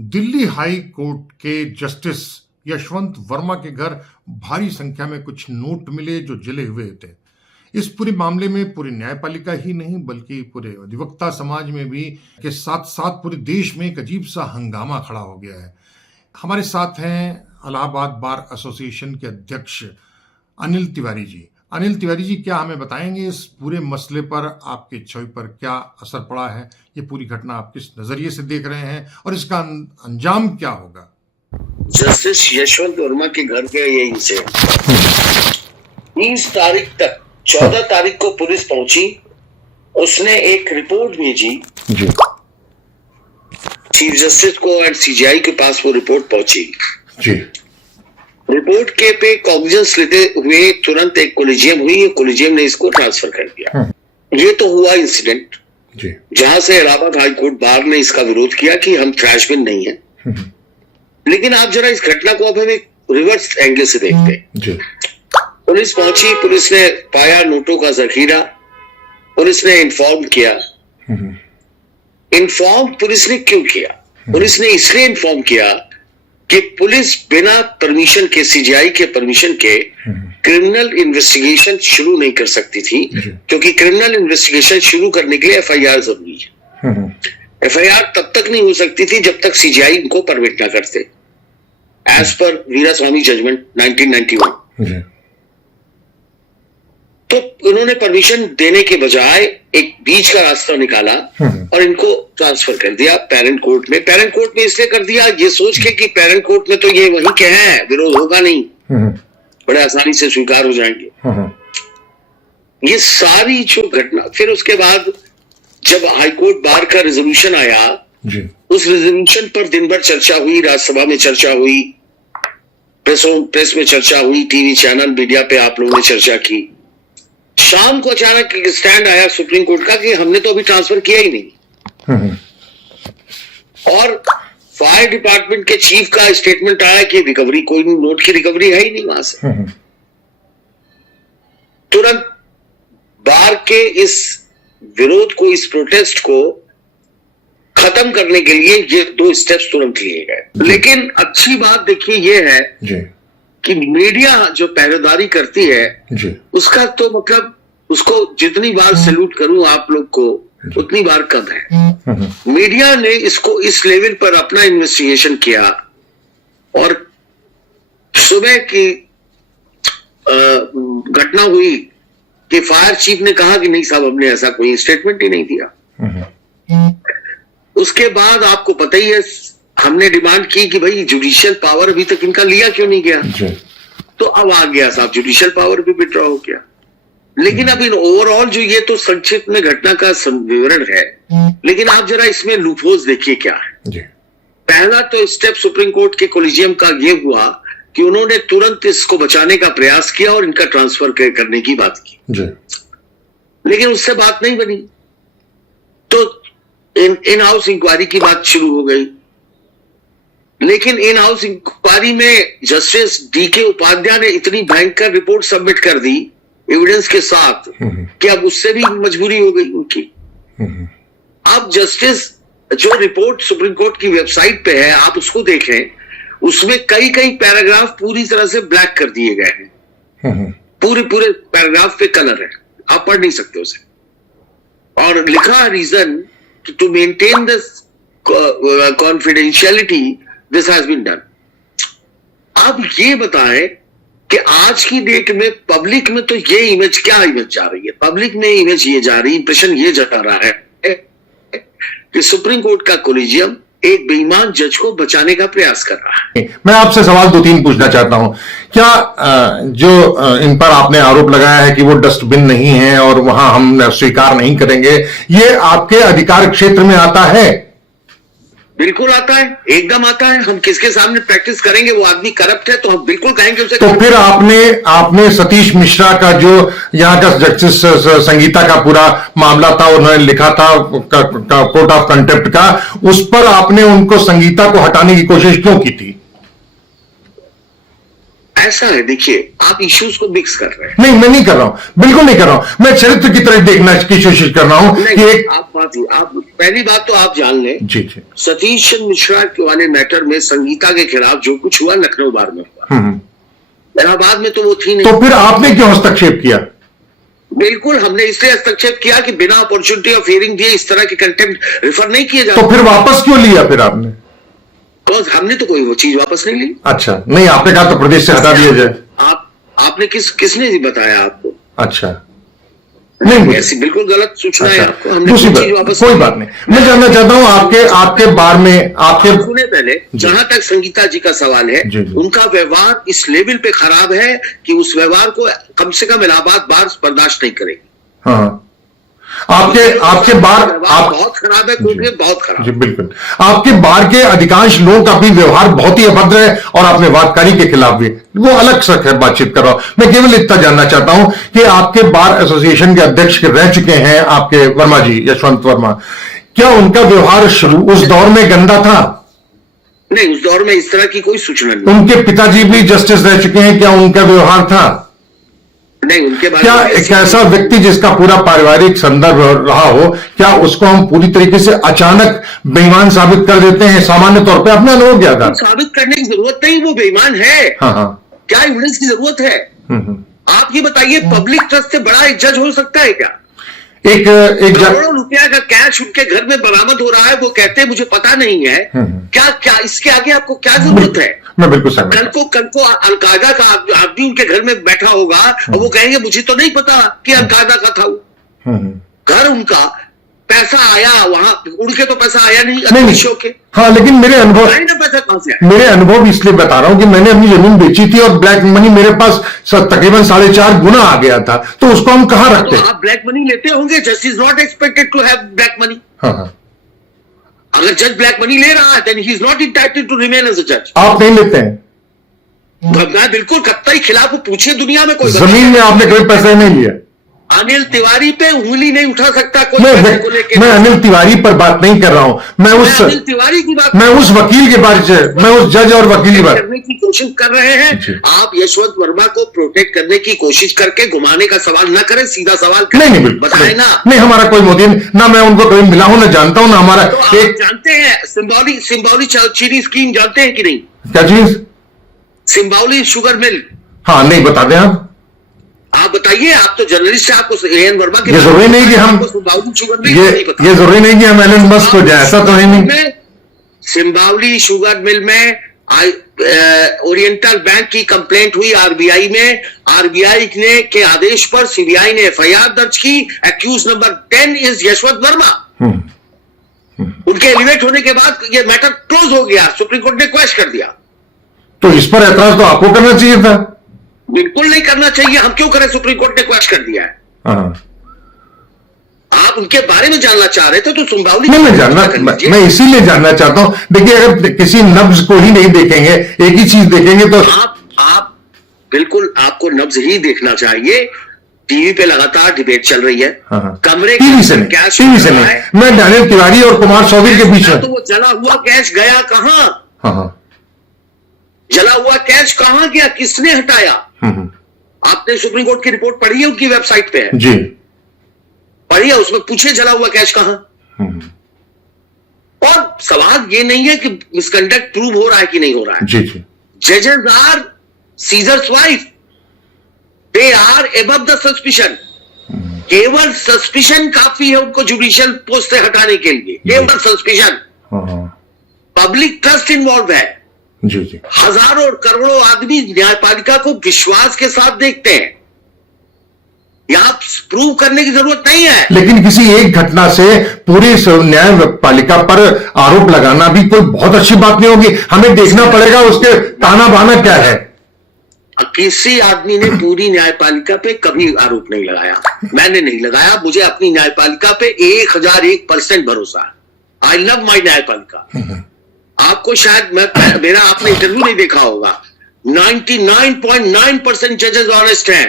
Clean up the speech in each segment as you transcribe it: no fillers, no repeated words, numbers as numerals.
Delhi high court के justice Yashwant Verma के घर भारी संख्या में कुछ नोट मिले जो जले हुए थे। इस पूरे मामले में पूरी न्यायपालिका ही नहीं बल्कि पूरे अधिवक्ता समाज में भी के साथ साथ पूरे देश में एक अजीब सा हंगामा खड़ा हो गया है। हमारे साथ हैं इलाहाबाद बार एसोसिएशन के अध्यक्ष अनिल तिवारी जी। अनिल तिवारी जी, क्या हमें बताएंगे इस पूरे मसले पर आपके छवि पर क्या असर पड़ा है? ये पूरी घटना आप किस नजरिए से देख रहे हैं और इसका अंजाम क्या होगा? जस्टिस यशवंत वर्मा के घर गए यहीं से 30 तारीख तक 14 तारीख को पुलिस पहुंची। उसने एक रिपोर्ट भेजी चीफ जस्टिस को एंड सीजीआई के पास। वो रिपोर्ट पहुंची जी। रिपोर्ट के पे कॉग्निजेंस लेते हुए तुरंत एक कोलिजियम हुई। कोलिजियम ने इसको ट्रांसफर कर दिया। ये तो हुआ इंसिडेंट जहां से इलाहाबाद हाई कोर्ट बार ने इसका विरोध किया कि हम ट्रैश बिन नहीं है। लेकिन आप जरा इस घटना को अब हम एक रिवर्स एंगल से देखते हैं। पुलिस पहुंची, पुलिस ने पाया नोटों का जखीरा, पुलिस ने इन्फॉर्म किया। इन्फॉर्म पुलिस ने क्यों किया? पुलिस ने इसलिए इन्फॉर्म किया कि पुलिस बिना परमिशन के, सीजीआई के परमिशन के क्रिमिनल इन्वेस्टिगेशन शुरू नहीं कर सकती थी, क्योंकि क्रिमिनल इन्वेस्टिगेशन शुरू करने के लिए एफआईआर जरूरी है। एफआईआर तब तक नहीं हो सकती थी जब तक सीजीआई इनको परमिट ना करते, एज पर वीरास्वामी जजमेंट 1991। तो उन्होंने परमिशन देने के बजाय एक बीच का रास्ता निकाला और इनको ट्रांसफर कर दिया पेरेंट कोर्ट में। पेरेंट कोर्ट में इसलिए कर दिया ये सोच के कि पेरेंट कोर्ट में तो ये वही के हैं, विरोध होगा नहीं, बड़े आसानी से स्वीकार हो जाएंगे। ये सारी जो घटना, फिर उसके बाद जब हाईकोर्ट बार का रेजोल्यूशन आया, उस रेजोल्यूशन पर दिन भर चर्चा हुई, राज्यसभा में चर्चा हुई, प्रेस में चर्चा हुई, टीवी चैनल मीडिया पे आप लोगों ने चर्चा की। शाम को अचानक स्टैंड आया सुप्रीम कोर्ट का कि हमने तो अभी ट्रांसफर किया ही नहीं। और फायर डिपार्टमेंट के चीफ का स्टेटमेंट आया कि रिकवरी, कोई नोट की रिकवरी है ही नहीं वहां से। तुरंत बार के इस विरोध को, इस प्रोटेस्ट को खत्म करने के लिए ये 2 स्टेप्स तुरंत लिए गए। लेकिन अच्छी बात देखिए ये है कि मीडिया जो पहरेदारी करती है उसका तो मतलब, उसको जितनी बार सैल्यूट करूं आप लोग को उतनी बार कम है। मीडिया ने इसको इस लेवल पर अपना इन्वेस्टिगेशन किया और सुबह की घटना हुई कि फायर चीफ ने कहा कि नहीं साहब, हमने ऐसा कोई स्टेटमेंट ही नहीं दिया। उसके बाद आपको पता ही है, हमने डिमांड की कि भाई जुडिशियल पावर अभी तक इनका लिया क्यों नहीं गया? तो अब आ गया साहब, जुडिशियल पावर भी विड्रॉ हो गया। लेकिन अब इन ओवरऑल जो, ये तो संक्षिप्त में घटना का विवरण है, लेकिन आप जरा इसमें लूपहोल्स देखिए क्या है। पहला तो स्टेप सुप्रीम कोर्ट के कोलिजियम का ये हुआ कि उन्होंने तुरंत इसको बचाने का प्रयास किया और इनका ट्रांसफर करने की बात की। लेकिन उससे बात नहीं बनी, तो इन हाउस इंक्वायरी की बात शुरू हो गई। लेकिन इन हाउस इंक्वायरी में जस्टिस डीके उपाध्याय ने इतनी भयंकर रिपोर्ट सबमिट कर दी एविडेंस के साथ कि अब उससे भी मजबूरी हो गई उनकी। अब जस्टिस, जो रिपोर्ट सुप्रीम कोर्ट की वेबसाइट पे है, आप उसको देखें, उसमें कई पैराग्राफ पूरी तरह से ब्लैक कर दिए गए हैं। पूरे पैराग्राफ पे कलर है, आप पढ़ नहीं सकते उसे। और लिखा reason to maintain the confidentiality this has been done. आप ये बताएं कि आज की डेट में पब्लिक में तो ये इमेज, क्या इमेज जा रही है? पब्लिक में इमेज ये जा रही, इंप्रेशन ये जा रहा है कि सुप्रीम कोर्ट का कोलिजियम एक बेईमान जज को बचाने का प्रयास कर रहा है। मैं आपसे सवाल 2-3 पूछना चाहता हूं। क्या जो इन पर आपने आरोप लगाया है कि वो डस्टबिन नहीं है और वहां हम स्वीकार नहीं करेंगे, ये आपके अधिकार क्षेत्र में आता है? बिल्कुल आता है, एकदम आता है। हम किसके सामने प्रैक्टिस करेंगे? वो आदमी करप्ट है तो हम बिल्कुल कहेंगे उसे। तो फिर आपने सतीश मिश्रा का, जो यहाँ का जस्टिस संगीता का पूरा मामला था, उन्होंने लिखा था कोर्ट ऑफ कंटेम्प्ट का, उस पर आपने उनको, संगीता को हटाने की कोशिश क्यों की थी? ऐसा है, देखिए आप इश्यूज को मिक्स कर रहे हैं। नहीं, मैं नहीं कर रहा हूं, बिल्कुल नहीं कर रहा हूं। मैं चरित्र की तरह देखना की कोशिश कर रहा हूं कि एक आप पहली बात तो आप जान लें, जी जी, सतीश चंद्र मिश्रा के वाले मैटर में संगीता के खिलाफ जो कुछ हुआ लखनऊ बार में हुआ, इलाहाबाद में तो वो थी नहीं। तो फिर आपने क्यों हस्तक्षेप किया? बिल्कुल, हमने इसलिए हस्तक्षेप किया कि बिना अपॉर्चुनिटी ऑफ हियरिंग दिए इस तरह के कंटेंट रेफर नहीं किए जाते। तो फिर वापस क्यों लिया फिर आपने? हमने तो कोई वो चीज वापस नहीं ली। अच्छा, नहीं, आपने कहा तो प्रदेश से हटा दिया जाए। आपने किसने बताया आपको? अच्छा, नहीं, ऐसी बिल्कुल गलत सूचना है आपको। हमने दूसरी कोई चीज वापस कोई बात नहीं। मैं जानना चाहता हूं आपके बार में आपके सुने पहले, जहां तक संगीता जी का सवाल है, उनका व्यवहार इस लेवल पे खराब है कि उस व्यवहार को कम से कम इलाहाबाद बार बर्दाश्त नहीं करेगी। हाँ, आपके बार बहुत खराब है, कोर्ट बहुत खराब। जी बिल्कुल, आपके बार के अधिकांश लोगों का भी व्यवहार बहुत ही अभद्र है और आपने वादकारी के खिलाफ भी, वो अलग सक है, बातचीत कर रहा हूं। मैं केवल इतना जानना चाहता हूं कि आपके बार एसोसिएशन के अध्यक्ष रह चुके हैं आपके वर्मा जी, यशवंत वर्मा, क्या उनका व्यवहार उस दौर में गंदा था? नहीं, उस दौर में इस तरह की कोई सूचना नहीं। उनके पिताजी भी जस्टिस रह चुके हैं, क्या उनका व्यवहार था? नहीं, उनके बारे क्या में एक ऐसा व्यक्ति जिसका पूरा पारिवारिक संदर्भ रहा हो, क्या उसको हम पूरी तरीके से अचानक बेईमान साबित कर देते हैं? सामान्य तौर पे अपना अनुभव क्या था? साबित करने की जरूरत नहीं, वो बेईमान है। हाँ हाँ, क्या एविडेंस की जरूरत है? आप ये बताइए, पब्लिक ट्रस्ट से बड़ा एक जज हो सकता है क्या? एक करोड़ों रुपया का कैश उनके घर में बरामद हो रहा है, वो कहते हैं मुझे पता नहीं है। क्या इसके आगे आपको क्या जरूरत है? मैं बिल्कुल सहमत। कल को अलकायदा का आदमी उनके घर में बैठा होगा और वो कहेंगे मुझे तो नहीं पता कि अलकायदा का था वो। घर उनका, पैसा आया वहां, उनके तो पैसा आया नहीं शो के। हाँ, लेकिन मेरे अनुभव पैसा कहां से आया? मेरे अनुभव इसलिए बता रहा हूं कि मैंने अपनी जमीन बेची थी और ब्लैक मनी मेरे पास तकरीबन 4.5 गुना आ गया था, तो उसको हम कहां रखते? तो आप ब्लैक मनी लेते होंगे। Just is not expected to have black money. हाँ हाँ, अगर जज ब्लैक मनी ले रहा है, then he is not entitled to remain as a जज। आप नहीं लेते हैं? मैं बिल्कुल कत्तई खिलाफ हूं। पूछिए दुनिया में कोई जमीन में आपने कोई पैसा नहीं लिया? अनिल तिवारी पे उंगली नहीं उठा सकता कोई। मैं अनिल तिवारी पर बात नहीं कर रहा हूं, मैं अनिल तिवारी की बात, मैं उस वकील के बारे से, मैं उस जज और वकील की बात करने की कोशिश कर रहे हैं। आप यशवंत वर्मा को प्रोटेक्ट करने की कोशिश करके घुमाने का सवाल ना करें, सीधा सवाल करें। नहीं बिल्कुल बताए ना। नहीं, हमारा कोई मोटिव ना, मैं उनको कभी मिला हूं ना जानता हूं ना हमारा। तो एक जानते हैं सिंबौली चीनी स्कीम जानते हैं कि नहीं? क्या चीज? सिंबौली शुगर मिल। हाँ, नहीं, बता दें आप बताइए, आप तो जर्नलिस्ट हैं, आपको एएन वर्मा के ये जरूरी नहीं कि हम ये जरूरी नहीं कि हम एलन मस्क हो जाए, ऐसा तो है नहीं। सिंबावली शुगर मिल में ओरिएंटल बैंक की कंप्लेंट हुई आरबीआई में। आरबीआई ने के आदेश पर सीबीआई ने एफआईआर दर्ज की। Accused number 10 is Yashwant Varma. उनके एलिवेट होने के बाद ये मैटर क्लोज हो गया, सुप्रीम कोर्ट ने क्वेश्चन कर दिया। तो इस पर एतराज तो आपको करना चाहिए था। बिल्कुल नहीं करना चाहिए, हम क्यों करें? सुप्रीम कोर्ट ने क्वेश्चन कर दिया है। आप उनके बारे में जानना चाह रहे थे तो सिंबावली मैं इसीलिए जानना चाहता हूं। देखिए, अगर किसी नब्ज को ही नहीं देखेंगे, एक ही चीज देखेंगे तो आप बिल्कुल, आपको नब्ज ही देखना चाहिए। टीवी पे लगातार डिबेट चल रही है। कमरे टीवी से नहीं, मैं डैनियल तिवारी और कुमार सौदिल के बीच में। तो वो जला हुआ कैश गया कहां? जला हुआ कैश कहां गया? किसने हटाया? आपने सुप्रीम कोर्ट की रिपोर्ट पढ़ी है? उनकी वेबसाइट पे है जी, पढ़िए, उसमें पूछिए जला हुआ कैश कहां। और सवाल ये नहीं है कि मिसकंडक्ट प्रूव हो रहा है कि नहीं हो रहा है। जी जी, जजेस are Caesar's wife, they are above the suspicion. केवल सस्पिशन काफी है उनको जुडिशियल पोस्ट से हटाने के लिए, केवल सस्पिशन। पब्लिक ट्रस्ट इन्वॉल्व है। जी जी, हजारों और करोड़ों आदमी न्यायपालिका को विश्वास के साथ देखते हैं। यहां प्रूव करने की जरूरत नहीं है। लेकिन किसी एक घटना से पूरी न्यायपालिका पर आरोप लगाना भी कोई बहुत अच्छी बात नहीं होगी। हमें देखना पड़ेगा उसके ताना बाना क्या है। किसी आदमी ने पूरी न्यायपालिका पे कभी आरोप नहीं लगाया, मैंने नहीं लगाया। मुझे अपनी न्यायपालिका पे 1001% भरोसा है। आई लव माई न्यायपालिका। आपको शायद मेरा आपने इंटरव्यू नहीं देखा होगा। 99.9% जजेस ऑनेस्ट हैं।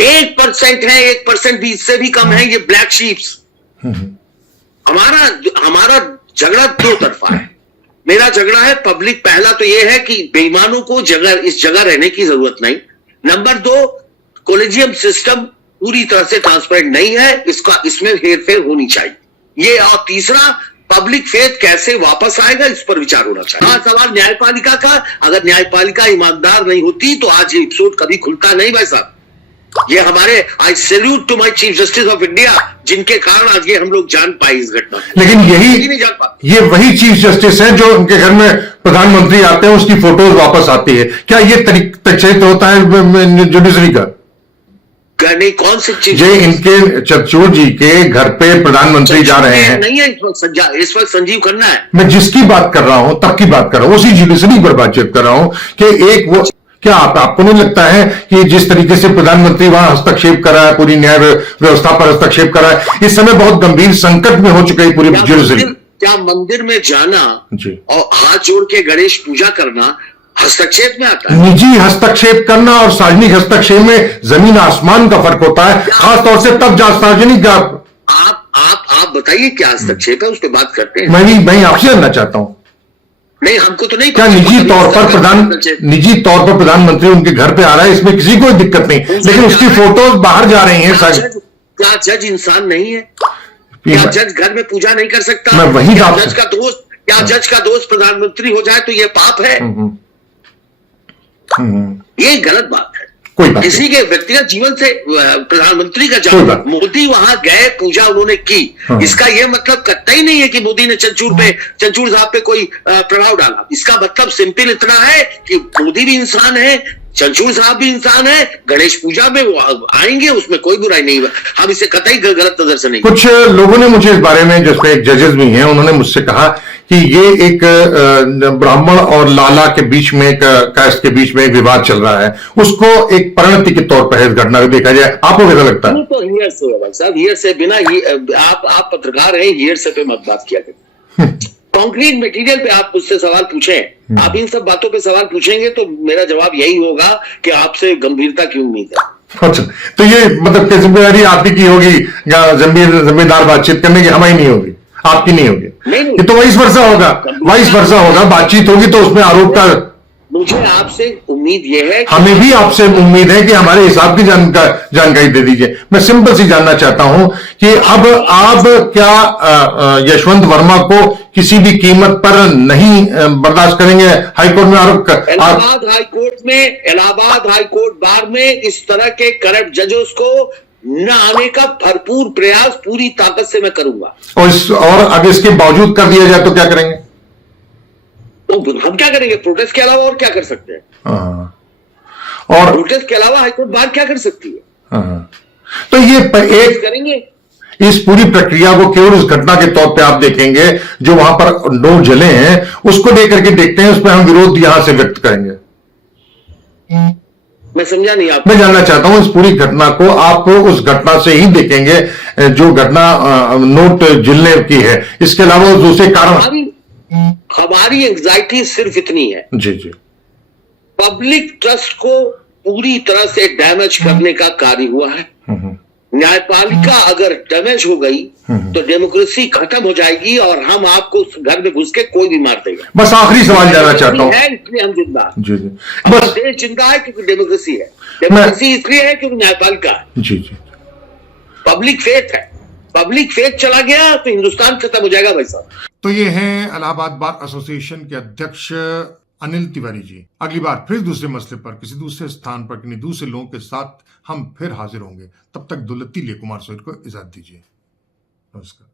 1% है, 1% भी, इससे भी कम है ये ब्लैक शीप्स। हमारा झगड़ा दो तरफा है। मेरा झगड़ा है पब्लिक। पहला तो यह है कि बेईमानों को इस जगह रहने की जरूरत नहीं। नंबर 2, कॉलेजियम सिस्टम पूरी तरह से ट्रांसपेरेंट नहीं है, इसमें हेरफेर होनी चाहिए ये। और तीसरा, पब्लिक फेथ कैसे वापस आएगा, इस पर विचार होना चाहिए। हाँ, सवाल न्यायपालिका का, अगर न्यायपालिका ईमानदार नहीं होती तो आज ये एपिसोड कभी खुलता नहीं भाई साहब। ये हमारे, I salute to my chief justice of India, जिनके कारण आज ये हम लोग जान पाए इस घटना। लेकिन यही नहीं जान पाते। ये वही चीफ जस्टिस हैं जो उनके घर में प्रधानमंत्री आते हैं, उसकी फोटोज वापस आती है। क्या ये तरीका होता है जुडिशरी का? नहीं, कौन से चीज? ये इनके चंद्रचूड़ जी के घर पे प्रधानमंत्री जा रहे हैं। नहीं है इस वक्त संजीव खन्ना है। मैं जिसकी बात कर रहा हूं तब की बात कर रहा हूं, उसी जुडिशरी पर बातचीत कर रहा हूं कि एक वो, क्या आपको नहीं लगता है कि जिस तरीके से प्रधानमंत्री वहां हस्तक्षेप कर रहा है, पूरी न्याय व्यवस्था पर हस्तक्षेप कर रहा है, इस समय बहुत गंभीर संकट में हो चुकी है पूरी जुडिशरी? क्या मंदिर में जाना जी और हाथ जोड़ के गणेश पूजा करना हस्तक्षेप में आता है? निजी हस्तक्षेप करना और सार्वजनिक हस्तक्षेप में जमीन आसमान का फर्क होता है, खासतौर से तब जब सार्वजनिक। आप बताइए क्या हस्तक्षेप है, उस पर बात करते हैं। मैं आपसे जानना चाहता हूं। नहीं, हमको तो नहीं। क्या निजी तौर पर प्रधानमंत्री उनके घर पे आ रहा है, इसमें किसी कोई दिक्कत नहीं, लेकिन उसकी फोटोज बाहर जा रही हैं। क्या जज इंसान नहीं है? क्या जज घर में पूजा नहीं कर सकता? मैं वही जज का दोस्त प्रधानमंत्री हो जाए तो ये पाप है? ये गलत बात है। किसी के व्यक्तिगत जीवन से प्रधानमंत्री का जाना, मोदी वहां गए, पूजा उन्होंने की, इसका यह मतलब कतई नहीं है कि मोदी ने चंचूड़ साहब पे कोई प्रभाव डाला। इसका मतलब सिंपल इतना है कि मोदी भी इंसान है, चंचूड़ साहब भी इंसान है, गणेश पूजा में वो आएंगे, उसमें कोई बुराई नहीं है। हम इसे कतई गलत नजर से नहीं। कुछ लोगों ने मुझे इस बारे में, जिसमें एक जजेस भी हैं, उन्होंने मुझसे कहा कि ये एक ब्राह्मण और लाला के बीच में, कास्ट के बीच में एक विवाद चल रहा है, उसको एक परिणति के तौर पर इस घटना को देखा जाए। आपको कैसा लगता है? तो हियर से भाई साहब, हियर से बिना आप पत्रकार हैं, हियर से पे मत बात किया करें। कॉन्क्रीट मटेरियल पे आप मुझसे सवाल पूछें, आप इन सब बातों पे सवाल पूछेंगे तो मेरा जवाब यही होगा कि आपसे गंभीरता की उम्मीद है। अच्छा, तो ये मतलब जिम्मेदारी आपकी की होगी, जिम्मेदार बातचीत करने की हमारी नहीं होगी, आपकी नहीं होगी। नहीं, ये तो वाइस वर्सा होगा, बातचीत होगी तो उसमें आरोप का। मुझे आपसे उम्मीद यह है, हमें भी आपसे उम्मीद है कि हमारे हिसाब की जानकारी दे दीजिए। मैं सिंपल सी जानना चाहता हूं कि अब आप क्या यशवंत वर्मा को किसी भी कीमत पर नहीं बर्दाश्त करेंगे? हाईकोर्ट में आरोप इलाहाबाद हाईकोर्ट बार में इस तरह के करप्ट जजों को न आने का भरपूर प्रयास पूरी ताकत से मैं करूंगा। और अगर इसके बावजूद कर दिया जाए तो क्या करेंगे? तो हम क्या करेंगे? प्रोटेस्ट के अलावा और क्या कर सकते हैं? और प्रोटेस्ट के अलावा हाईकोर्ट बार क्या कर सकती है? तो ये एक करेंगे। इस पूरी प्रक्रिया को केवल उस घटना के तौर पे आप देखेंगे जो वहां पर लोग जले हैं, उसको लेकर के देखते हैं, उस पर हम विरोध यहां से व्यक्त करेंगे। मैं समझा नहीं आप। मैं जानना चाहता हूं, इस पूरी घटना को आप उस घटना से ही देखेंगे जो घटना नोट जलने की है, इसके अलावा दूसरे कारण? हमारी एंग्जाइटी सिर्फ इतनी है जी, पब्लिक ट्रस्ट को पूरी तरह से डैमेज करने का कार्य हुआ है। न्यायपालिका अगर डैमेज हो गई तो डेमोक्रेसी खत्म हो जाएगी और हम आपको घर में घुस के कोई भी मार देगा। बस आखिरी सवाल जानना चाहता हूं। इसलिए हम जिंदा जी, बस देश जिंदा है क्योंकि डेमोक्रेसी है। डेमोक्रेसी इसलिए है क्योंकि न्यायपालिका है। जी, पब्लिक फेथ है। पब्लिक फेथ चला गया तो हिंदुस्तान खत्म हो जाएगा भाई साहब। तो ये हैं इलाहाबाद बार एसोसिएशन के अध्यक्ष अनिल तिवारी जी। अगली बार फिर दूसरे मसले पर, किसी दूसरे स्थान पर, किसी दूसरे लोगों के साथ हम फिर हाजिर होंगे। तब तक दुलती लिए कुमार सोइल को इजाजत दीजिए। नमस्कार।